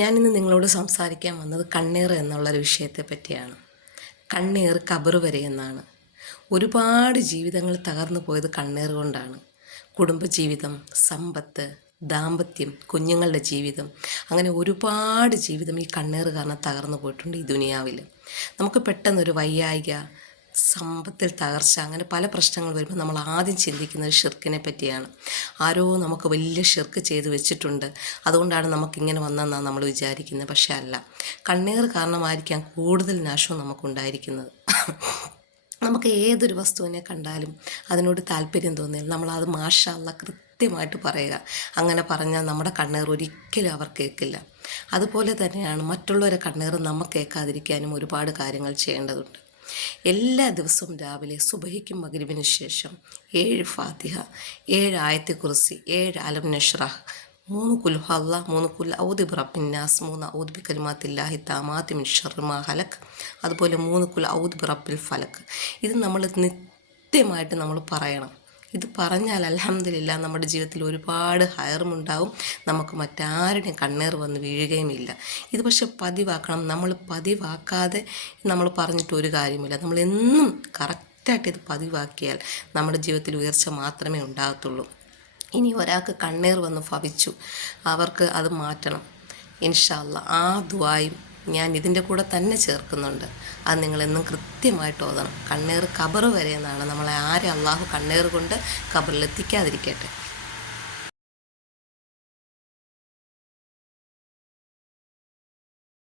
ഞാനിന്ന് നിങ്ങളോട് സംസാരിക്കാൻ വന്നത് കണ്ണീർ എന്നുള്ളൊരു വിഷയത്തെ പറ്റിയാണ്. കണ്ണീർ കബറ് വരെ എന്നാണ്. ഒരുപാട് ജീവിതങ്ങൾ തകർന്നു പോയത് കണ്ണീർ കൊണ്ടാണ്. കുടുംബജീവിതം, സമ്പത്ത്, ദാമ്പത്യം, കുഞ്ഞുങ്ങളുടെ ജീവിതം, അങ്ങനെ ഒരുപാട് ജീവിതം ഈ കണ്ണീർ കാരണം തകർന്നു പോയിട്ടുണ്ട് ഈ ദുനിയാവിൽ. നമുക്ക് പെട്ടെന്നൊരു വയ്യായിക, സമ്പത്തിൽ തകർച്ച, അങ്ങനെ പല പ്രശ്നങ്ങൾ വരുമ്പോൾ നമ്മൾ ആദ്യം ചിന്തിക്കുന്നത് ഷിർക്കിനെ പറ്റിയാണ്. ആരോ നമുക്ക് വലിയ ഷിർക്ക് ചെയ്ത് വെച്ചിട്ടുണ്ട്, അതുകൊണ്ടാണ് നമുക്കിങ്ങനെ വന്നതെന്നാണ് നമ്മൾ വിചാരിക്കുന്നത്. പക്ഷേ അല്ല, കണ്ണീർ കാരണമായിരിക്കാം കൂടുതൽ നാശവും നമുക്കുണ്ടായിരിക്കുന്നത്. നമുക്ക് ഏതൊരു വസ്തുവിനെ കണ്ടാലും അതിനോട് താല്പര്യം തോന്നിയാൽ നമ്മളത് മാഷാ അല്ലാ കൃത്യമായിട്ട് പറയുക. അങ്ങനെ പറഞ്ഞാൽ നമ്മുടെ കണ്ണീർ ഒരിക്കലും അവർ കേൾക്കില്ല. അതുപോലെ തന്നെയാണ് മറ്റുള്ളവരെ കണ്ണീർ നമുക്ക് കേൾക്കാതിരിക്കാനും ഒരുപാട് കാര്യങ്ങൾ ചെയ്യേണ്ടതുണ്ട്. എല്ലാ ദിവസവും രാവിലെ സുബഹിക്കും മഗ്‌രിബിന് ശേഷം 7 ഫാത്തിഹ, 7 ആയത്തെ കുർസി, 7 അലം നഷ്റഹ്, 3 കുൽ ഹുവല്ലാ, 3 കുൽ ഔദു ബിറബ്ബിന്നാസ്, 3 ഔദു ബികലിമാത്തില്ലാഹി താമാത്തി മിൻ ശർരി മാ ഹലക്, അതുപോലെ 3 കുൽ ഔദു ബിറബ്ബിൽ ഫലക്. ഇത് നമ്മൾ നിത്യമായിട്ട് നമ്മൾ പറയണം. ഇത് പറഞ്ഞാൽ അൽഹംദുലില്ലാ നമ്മുടെ ജീവിതത്തിൽ ഒരുപാട് ഹൈറുമുണ്ടാവും. നമുക്ക് മറ്റാരുടെയും കണ്ണീർ വന്ന് വീഴുകയുമില്ല. ഇത് പക്ഷെ പതിവാക്കണം. നമ്മൾ പതിവാക്കാതെ നമ്മൾ പറഞ്ഞിട്ട് ഒരു കാര്യമില്ല. നമ്മളെന്നും കറക്റ്റായിട്ട് ഇത് പതിവാക്കിയാൽ നമ്മുടെ ജീവിതത്തിൽ ഉയർച്ച മാത്രമേ ഉണ്ടാകത്തുള്ളൂ. ഇനി ഒരാൾക്ക് കണ്ണീർ വന്ന് ഭവിച്ചു, അവർക്ക് അത് മാറ്റണം. ഇൻഷാ അല്ലാ ആ ദുആയും ഞാൻ ഇതിൻ്റെ കൂടെ തന്നെ ചേർക്കുന്നുണ്ട്. അത് നിങ്ങളെന്നും കൃത്യമായിട്ട് ഓതണം. കണ്ണീർ കബറ് വരെ എന്നാണ്. നമ്മളെ ആരെ അള്ളാഹു കണ്ണീർ കൊണ്ട് കബറിലെത്തിക്കാതിരിക്കട്ടെ.